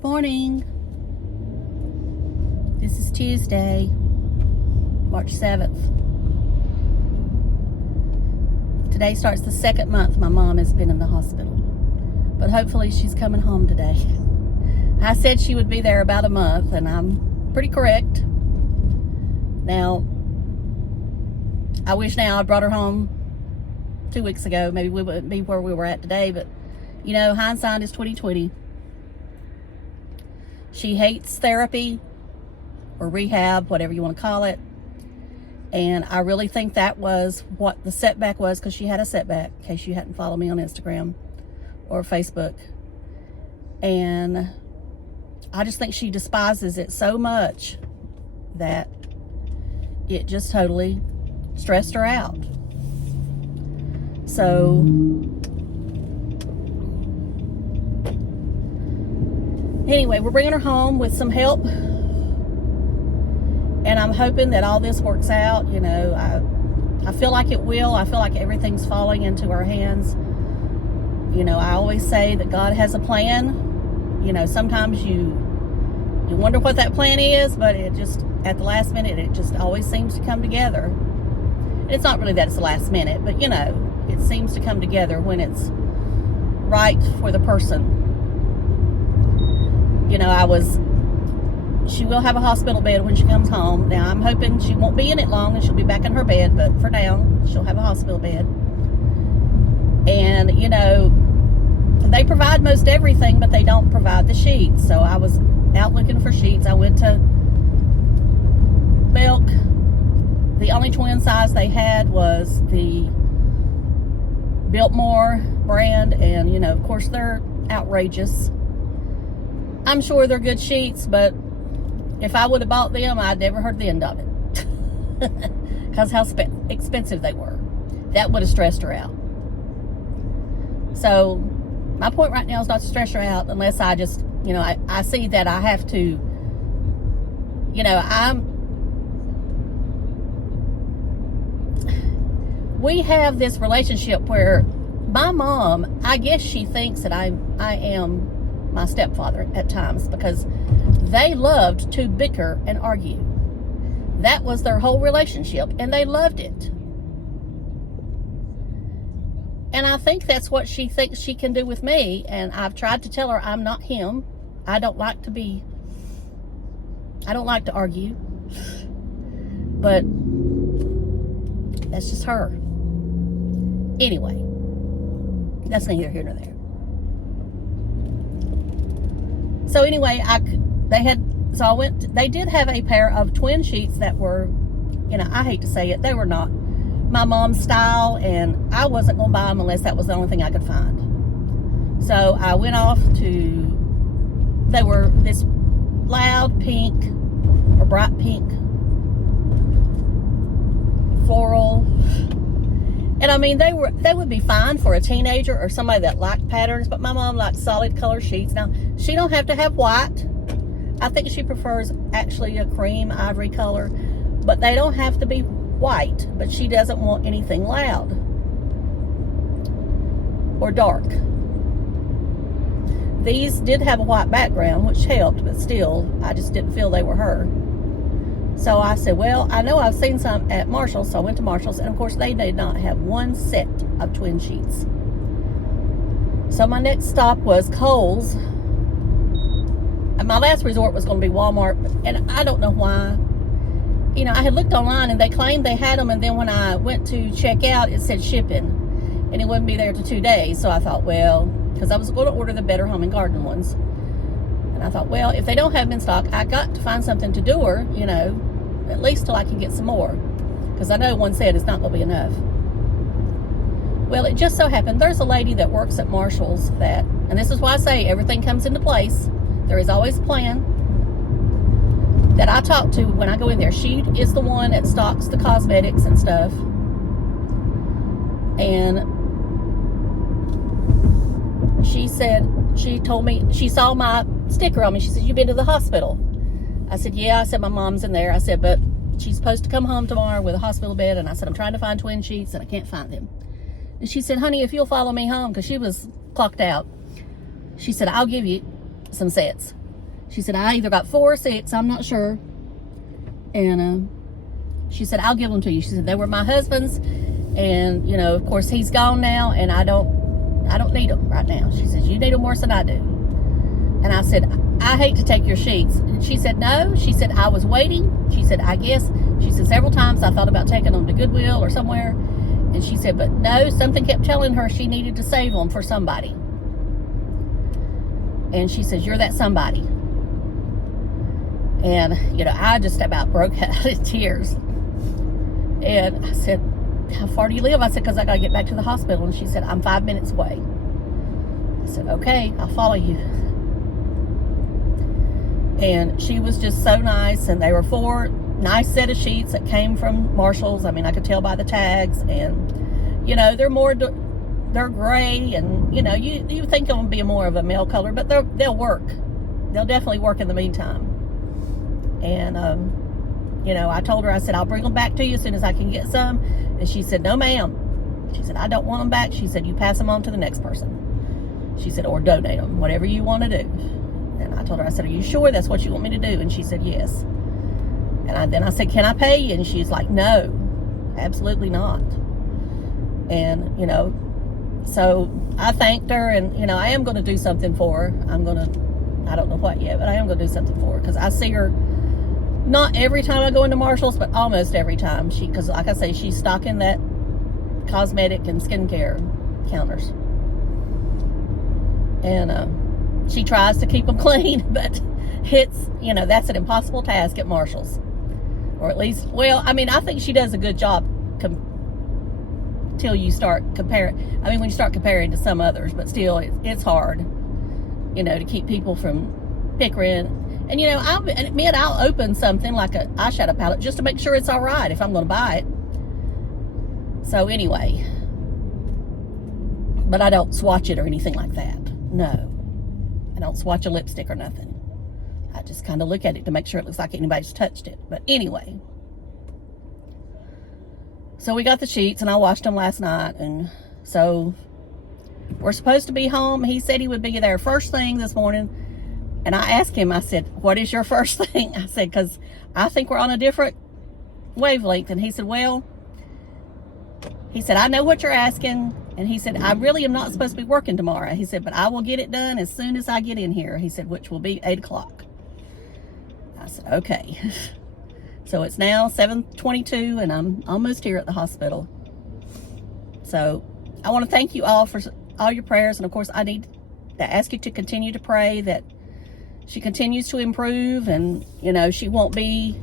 Good morning. This is Tuesday, March 7th. Today starts the second month my mom has been in the hospital, but hopefully she's coming home today. I said she would be there about a month, and I'm pretty correct. Now, I wish now I brought her home 2 weeks ago. Maybe we wouldn't be where we were at today, but you know, hindsight is 20/20. She hates therapy or rehab, whatever you want to call it. And I really think that was what the setback was, because she had a setback, in case you hadn't followed me on Instagram or Facebook. And I just think she despises it so much that it just totally stressed her out. So anyway, we're bringing her home with some help, and I'm hoping that all this works out. You know, I feel like it will. I feel like everything's falling into our hands. You know, I always say that God has a plan. You know, sometimes you wonder what that plan is, but it just, at the last minute, it just always seems to come together. And it's not really that it's the last minute, but you know, it seems to come together when it's right for the person. You know, she will have a hospital bed when she comes home. Now, I'm hoping she won't be in it long and she'll be back in her bed, but for now, she'll have a hospital bed. And, you know, they provide most everything, but they don't provide the sheets. So I was out looking for sheets. I went to Belk. The only twin size they had was the Biltmore brand, and, you know, of course, they're outrageous. I'm sure they're good sheets, but if I would have bought them, I'd never heard the end of it. Because how expensive they were. That would have stressed her out. So my point right now is not to stress her out, unless I just, you know, I see that I have to, you know, we have this relationship where my mom, I guess she thinks that I am my stepfather at times, because they loved to bicker and argue. That was their whole relationship, and they loved it. And I think that's what she thinks she can do with me, and I've tried to tell her I'm not him. I don't like to argue, but that's just her. Anyway, that's neither here nor there. So anyway, they did have a pair of twin sheets that were, you know, I hate to say it, they were not my mom's style, and I wasn't going to buy them unless that was the only thing I could find. So I went off to, they were this loud pink or bright pink floral. And I mean, they would be fine for a teenager or somebody that liked patterns, but my mom liked solid color sheets. Now, she don't have to have white. I think she prefers actually a cream ivory color, but they don't have to be white, but she doesn't want anything loud or dark. These did have a white background, which helped, but still, I just didn't feel they were her. So I said, well, I know I've seen some at Marshall's, so I went to Marshall's, and of course they did not have one set of twin sheets. So my next stop was Kohl's. And my last resort was going to be Walmart, and I don't know why. You know, I had looked online and they claimed they had them, and then when I went to check out, it said shipping, and it wouldn't be there till 2 days. So I thought, well, because I was going to order the Better Home and Garden ones. And I thought, well, if they don't have them in stock, I got to find something to do her, you know, at least till I can get some more, because I know one set is not going to be enough. Well, it just so happened there's a lady that works at Marshall's that, and this is why I say everything comes into place. There is always a plan, that I talk to when I go in there. She is the one that stocks the cosmetics and stuff. And she said, she told me, she saw my sticker on me. She said, "You been to the hospital?" I said, "Yeah." I said, "My mom's in there." I said, "But she's supposed to come home tomorrow with a hospital bed." And I said, "I'm trying to find twin sheets and I can't find them." And she said, "Honey, if you'll follow me home," because she was clocked out, she said, "I'll give you some sets." She said, I either got 4 or 6, I'm not sure. And she said, I'll give them to you. She said, they were my husband's, and you know, of course he's gone now, and I don't need them right now. She says, you need them worse than I do. And I said, I hate to take your sheets. And she said, no. She said, I was waiting. She said, I guess. She said, several times I thought about taking them to Goodwill or somewhere. And she said, but no, something kept telling her she needed to save them for somebody. And she says, you're that somebody. And, you know, I just about broke out in tears. And I said, how far do you live? I said, because I got to get back to the hospital. And she said, I'm 5 minutes away. I said, okay, I'll follow you. And she was just so nice. And they were 4 nice set of sheets that came from Marshall's. I mean, I could tell by the tags. And, you know, they're gray. And, you know, you think of them being more of a male color. But they'll work. They'll definitely work in the meantime. And, you know, I told her, I said, I'll bring them back to you as soon as I can get some. And she said, no, ma'am. She said, I don't want them back. She said, you pass them on to the next person. She said, or donate them, whatever you want to do. And I told her, I said, are you sure that's what you want me to do? And she said, yes. And then I said, can I pay you? And she's like, no, absolutely not. And, you know, so I thanked her, and, you know, I am going to do something for her. I don't know what yet, but I am going to do something for her, because I see her not every time I go into Marshall's, but almost every time. Because like I say, she's stocking that cosmetic and skincare counters. And she tries to keep them clean, but it's, you know, that's an impossible task at Marshall's. Or at least, well, I mean, I think she does a good job till you start comparing. I mean, when you start comparing to some others, but still, it's hard, you know, to keep people from pickering. And, you know, I'll admit I'll open something like an eyeshadow palette just to make sure it's all right if I'm going to buy it. So anyway, but I don't swatch it or anything like that. No, I don't swatch a lipstick or nothing. I just kind of look at it to make sure it looks like anybody's touched it. But anyway, so we got the sheets, and I washed them last night. And so we're supposed to be home. He said he would be there first thing this morning. And I asked him, I said, what is your first thing? I said, because I think we're on a different wavelength. And he said, well, he said, I know what you're asking. And he said, I really am not supposed to be working tomorrow. He said, but I will get it done as soon as I get in here. He said, which will be 8 o'clock. I said, okay. So it's now 7:22, and I'm almost here at the hospital. So I want to thank you all for all your prayers. And of course, I need to ask you to continue to pray that she continues to improve, and, you know, she won't be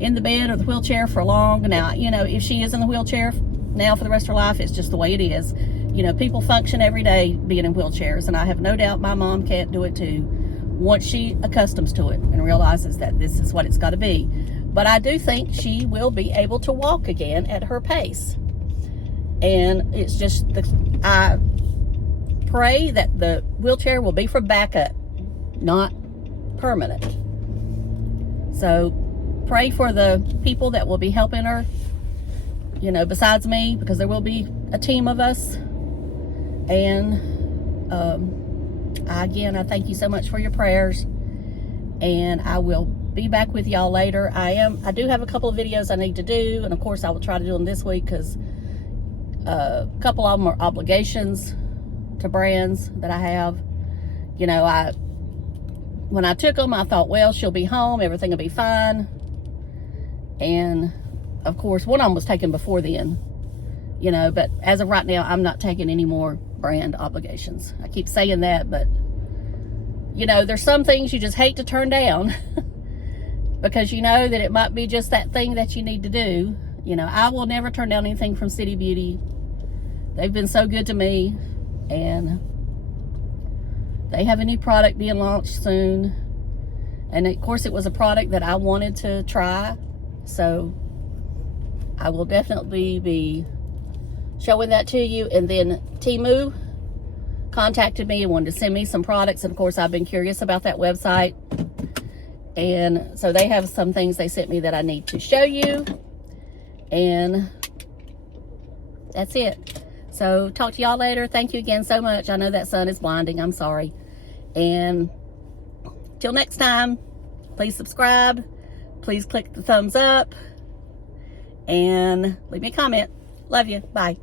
in the bed or the wheelchair for long. Now, you know, if she is in the wheelchair now for the rest of her life, it's just the way it is. You know, people function every day being in wheelchairs, and I have no doubt my mom can't do it too once she accustoms to it and realizes that this is what it's got to be. But I do think she will be able to walk again at her pace. And it's just, I pray that the wheelchair will be for backup, not permanent. So pray for the people that will be helping her, you know, besides me, because there will be a team of us. And again, I thank you so much for your prayers, and I will be back with y'all later. I do have a couple of videos I need to do, and of course I will try to do them this week, because a couple of them are obligations to brands that I have. You know, when I took them, I thought, well, she'll be home, everything will be fine. And of course, one of them was taken before then, you know, but as of right now, I'm not taking any more brand obligations. I keep saying that, but, you know, there's some things you just hate to turn down because you know that it might be just that thing that you need to do. You know, I will never turn down anything from City Beauty. They've been so good to me, and they have a new product being launched soon. And of course, it was a product that I wanted to try, so I will definitely be showing that to you. And then Temu contacted me and wanted to send me some products, and of course I've been curious about that website, and so they have some things they sent me that I need to show you, and that's it. So talk to y'all later. Thank you again so much. I know that sun is blinding, I'm sorry, and Till next time, please subscribe. Please click the thumbs up and leave me a comment. Love you. Bye.